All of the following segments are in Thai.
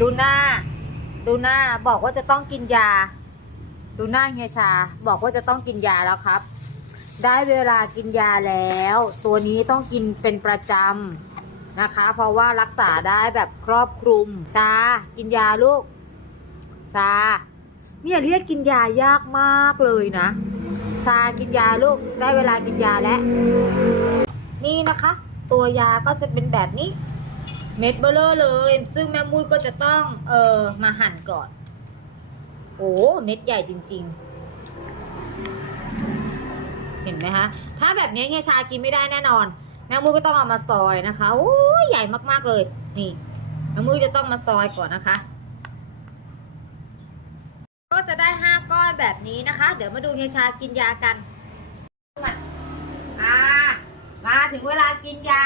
ดูหน้า ดูหน้าบอกว่าจะต้องกินยา ดูหน้าเฮียชา บอกว่าจะต้องกินยาแล้วครับ ได้เวลากินยาแล้ว ตัวนี้ต้องกินเป็นประจำนะคะ เพราะว่ารักษาได้แบบครอบคลุมชากินยาลูกชาเนี่ยเรียกกินยายากมากเลยนะชากินยาลูกได้เวลากินยาแล้วนี่นะคะ ตัวยาก็จะเป็นแบบนี้ เม็ดเบลอเลย ซึ่งแม่มุ้ยก็จะต้องเออมาหั่นก่อน โอ้เม็ดใหญ่จริง ๆ เห็นไหมคะถ้าแบบนี้เฮียชากินไม่ได้แน่นอน แม่มุ้ยก็ต้องเอามาซอยนะคะโอ้ใหญ่มากๆเลย นี่แม่มุ้ยจะต้องมาซอยก่อนนะคะ ก็จะได้5ก้อนแบบนี้นะคะ เดี๋ยวมาดูเฮียชากินยากันมามาถึงเวลากินยา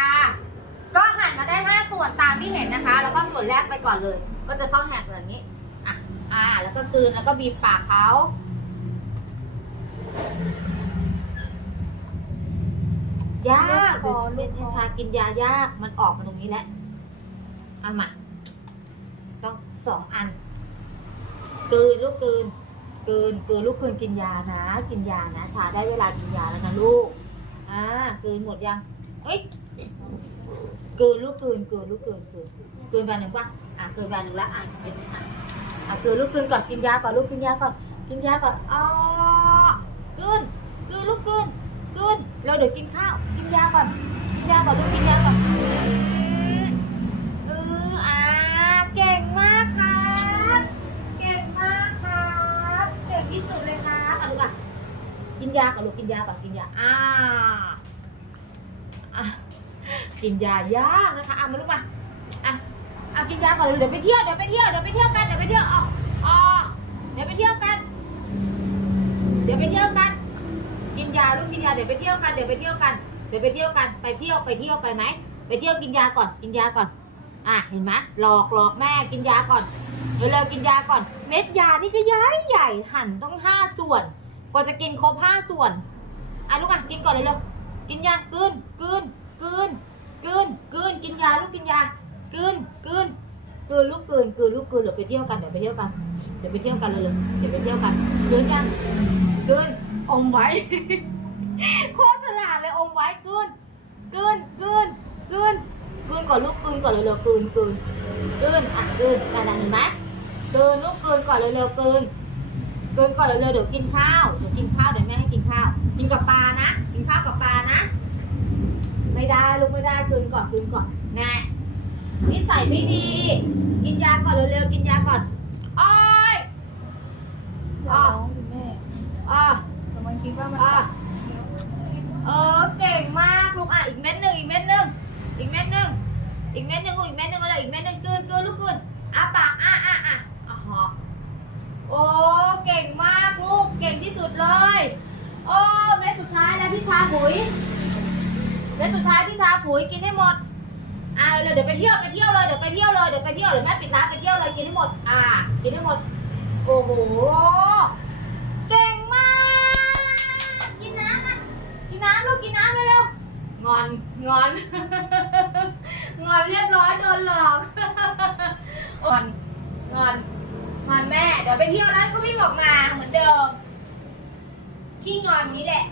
ก็หั่นมาได้5ส่วนตามที่เห็นนะคะ แล้วก็ส่วนแรกไปก่อนเลย ก็จะต้องหั่นแบบนี้อะอ่า แล้วก็กลืนแล้วก็บีบปากเขายากเป็นชากินยายาก มันออกมาตรงนี้แหละเอามาต้องสองอันกลืนลูกกลืนกลืนกลืนลูกกลืนกินยานะ กินยานะชาได้เวลากินยาแล้วนะลูกอ่ากลืนหมดยังเอ้ย กลืนลูกกลืนกลืนลูกกลืนกลืนกลืนไปหนึ่งป่ะอะกลืนไปหนึ่งละอะเป็นไหมอะอะกลืนลูกกลืนก่อนกินยาก่อนลูกกินยาก่อนกินยาก่อนอ๋อกลืนกลืนลูกกลืนกลืนเราเดี๋ยวกินข้าวกินยาก่อนกินยาก่อนลูกกินยาก่อนเอออ่าเก่งมากครับเก่งมากครับเก่งที่สุดเลยครับอะลูกอะกินยาก่อนลูกกินยาก่อนกินยาอ่าอะ กินยายากนะคะอะมาลูกมาอะอะกินยาก่อนเลยเดี๋ยวไปเที่ยวเดี๋ยวไปเที่ยวเดี๋ยวไปเที่ยวกันเดี๋ยวไปเที่ยวอ๋ออ๋อเดี๋ยวไปเที่ยวกัน เดี๋ยวไปเที่ยวกัน กินยาลูกกินยาเดี๋ยวไปเที่ยวกันเดี๋ยวไปเที่ยวกันเดี๋ยวไปเที่ยวกันไปเที่ยวไปเที่ยวไปไหมไปเที่ยวกินยาก่อนกินยาก่อน อะเห็นไหมหลอกหลอกแม่กินยาก่อนเร็วๆกินยาก่อน เม็ดยานี่ก็ย้ายใหญ่หั่นต้องห้าส่วน กว่าจะกินครบห้าส่วนอะลูกอะกินก่อนเลยเร็วกินยากืนกืนกืนกลืนกินยาลูกกินยากลืนกลืนกลื นลูกกลืนกลืนลูกกลืนเดี๋ยวไปเที่ยวกันเดี๋ยวไปเที่ยวกันเดี๋ยวไปเที่ยวกันเลยเลยเดี๋ยวไปเที่ยวกันกลืนยังกลืนอมไว้โคตรฉลาดเลยอมไว้กลืนกลืนกลืนกลืนกลืนก่อนลูกกลืนก่อนเลยเร็วๆกลืนกลืนกลืนอะกลืนแต่ละเห็นไหมกลืนลูกกลืนก่อนเลยเร็วๆกลืนเกินก่อนเร็วๆเดี๋ยวกินข้าวเดี๋ยวกินข้าวเดี๋ยวแม่ให้กินข้าวกินกับปลานะกินข้าวกับปลานะ ไม่ได้ลูกไม่ได้เกินก่อนเกินก่อนแน่นิสัยไม่ดี กินยาก่อนเร็วๆ กินยาก่อนอ้อยอย่าร้องคุณแม่อะแต่มันคิดว่ามันอะเออเก่งมากลูกอะอีกเม็ดหนึ่งอีกเม็ดหนึ่งอีกเม็ดหนึ่งอีกเม็ดหนึ่งลูกอีกเม็ดหนึ่งอะไรอีกเม็ดหนึ่งกลืนกลืนลูกกลืนอะปากอะอะอะอะหอโอ้เก่งมากลูกเก่งที่สุดเลย โอ้เม็ดสุดท้ายแล้วพี่ชาผุยเม็ดสุดท้ายพี่ชาผุยกินให้หมด อ่าเดี๋ยวไปเที่ยวไปเที่ยวเลยเดี๋ยวไปเที่ยวเลยเดี๋ยวไปเที่ยวเดี๋ยวแม่ปิดร้านไปเที่ยวเลยกินให้หมด อ่า กินให้หมด โอ้โห เก่งมาก กินน้ำอะกินน้ำลูกกินน้ำเร็วๆงอนงอน งอนเรียบร้อยโดนหลอกงอนงอนงอนแม่ เดี๋ยวไปเที่ยวแล้วก็วิ่งออกมาเหมือนเดิมที่งอนนี้แหละ